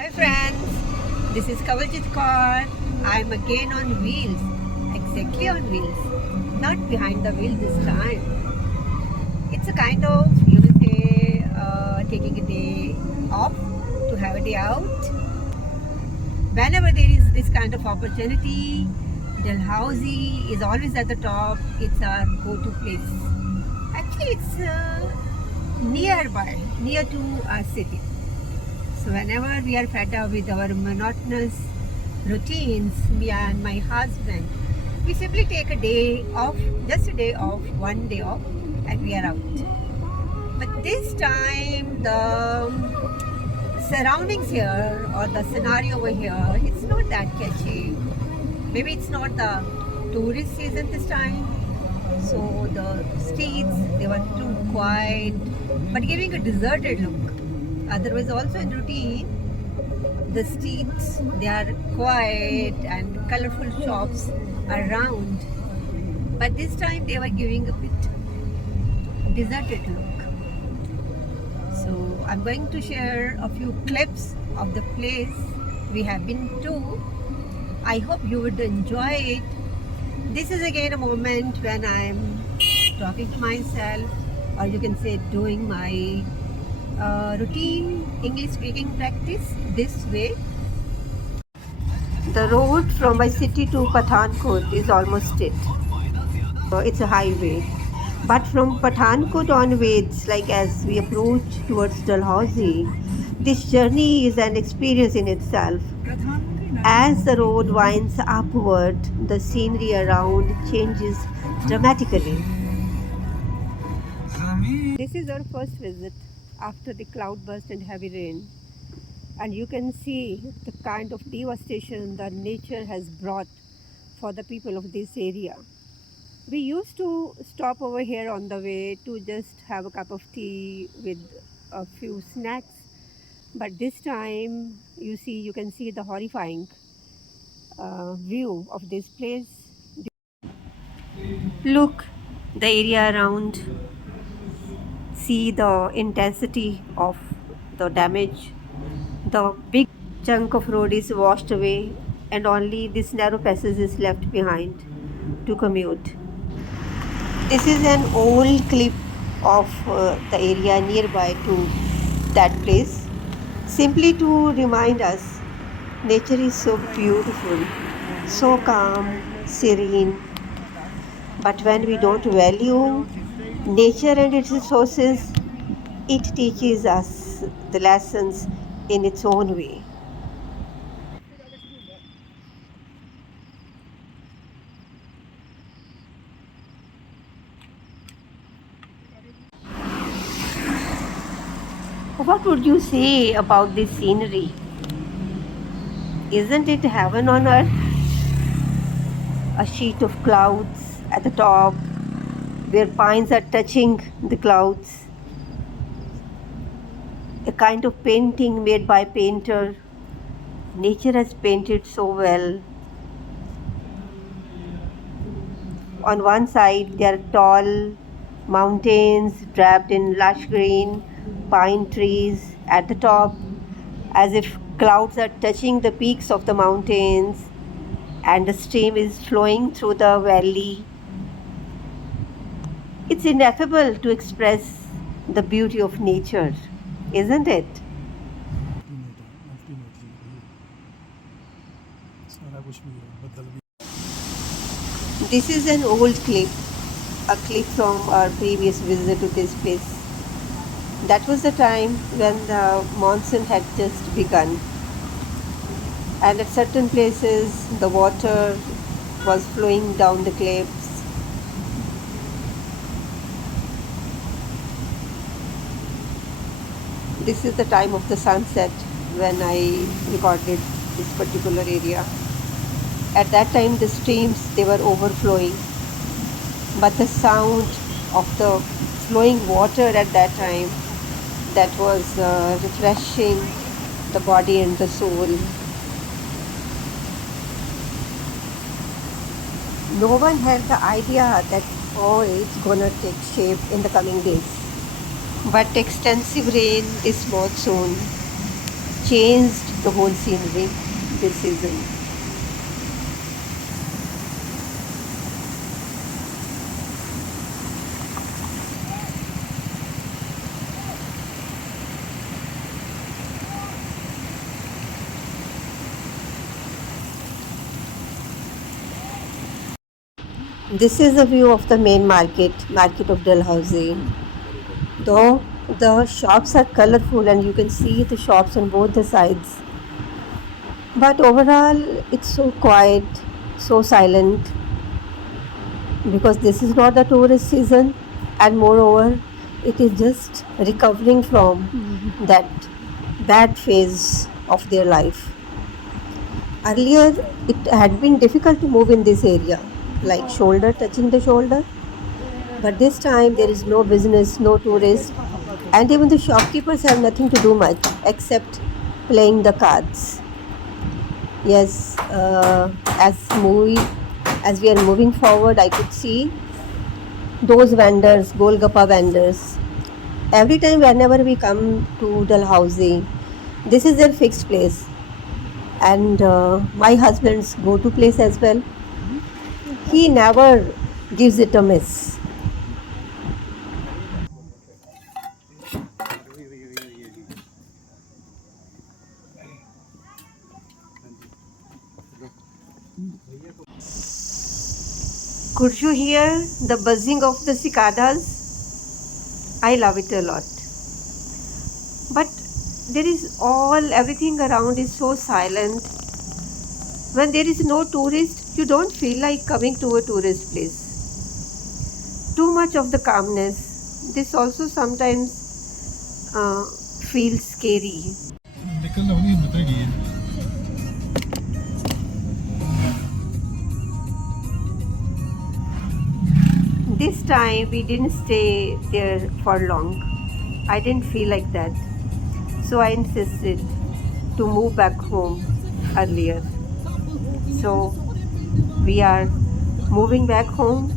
Hi friends, this is Kavaljit Kaur. I'm again on wheels, exactly on wheels, not behind the wheel this time. It's a kind of, taking a day off to have a day out. Whenever there is this kind of opportunity, Dalhousie is always at the top. It's our go-to place. Actually, it's nearby, near to our city. So whenever we are fed up with our monotonous routines, me and my husband, we simply take a day off, just a day off, one day off, and we are out. But this time, the surroundings here or the scenario over here, it's not that catchy. Maybe it's not the tourist season this time. So the streets, they were too quiet, but giving a deserted look. Otherwise, also in routine, the streets, they are quiet and colorful shops around. But this time they were giving a bit deserted look. So I'm going to share a few clips of the place we have been to. I hope you would enjoy it. This is again a moment when I'm talking to myself, or you can say doing my routine English speaking practice this way. The road from my city to Pathankot is almost it. It's a highway. But from Pathankot onwards, like as we approach towards Dalhousie, this journey is an experience in itself. As the road winds upward, the scenery around changes dramatically. This is our first visit after the cloudburst and heavy rain. And you can see the kind of devastation that nature has brought for the people of this area. We used to stop over here on the way to just have a cup of tea with a few snacks. But this time, you can see the horrifying view of this place. Look, the area around. See the intensity of the damage. The big chunk of road is washed away, and only this narrow passage is left behind to commute. This is an old clip of the area nearby to that place, simply to remind us nature is so beautiful, so calm, serene. But when we don't value nature and its resources, it teaches us the lessons in its own way. What would you say about this scenery? Isn't it heaven on earth? A sheet of clouds at the top where pines are touching the clouds. A kind of painting made by painter. Nature has painted so well. On one side there are tall mountains draped in lush green, pine trees at the top, as if clouds are touching the peaks of the mountains, and a stream is flowing through the valley. It's ineffable to express the beauty of nature, isn't it? This is an old clip, a clip from our previous visit to this place. That was the time when the monsoon had just begun, and at certain places the water was flowing down the cliffs. This is the time of the sunset when I recorded this particular area. At that time the streams, they were overflowing, but the sound of the flowing water at that time, that was refreshing the body and the soul. No one had the idea that it's gonna take shape in the coming days. But extensive rain this monsoon changed the whole scenery this season. This is a view of the main market of Dalhousie. Though the shops are colorful and you can see the shops on both the sides, but overall it's so quiet, so silent, because this is not the tourist season, and moreover it is just recovering from that bad phase of their life. Earlier it had been difficult to move in this area, like shoulder touching the shoulder, but this time there is no business, no tourist, and even the shopkeepers have nothing to do much except playing the cards. Yes, as we are moving forward, I could see those vendors, Golgappa vendors. Every time, whenever we come to Dalhousie, this is their fixed place, and my husband's go-to place as well. He never gives it a miss. Could you hear the buzzing of the cicadas? I love it a lot. But there is everything around is so silent. When there is no tourist, you don't feel like coming to a tourist place. Too much of the calmness. This also sometimes feels scary. This time we didn't stay there for long. I didn't feel like that. So I insisted to move back home earlier. So we are moving back home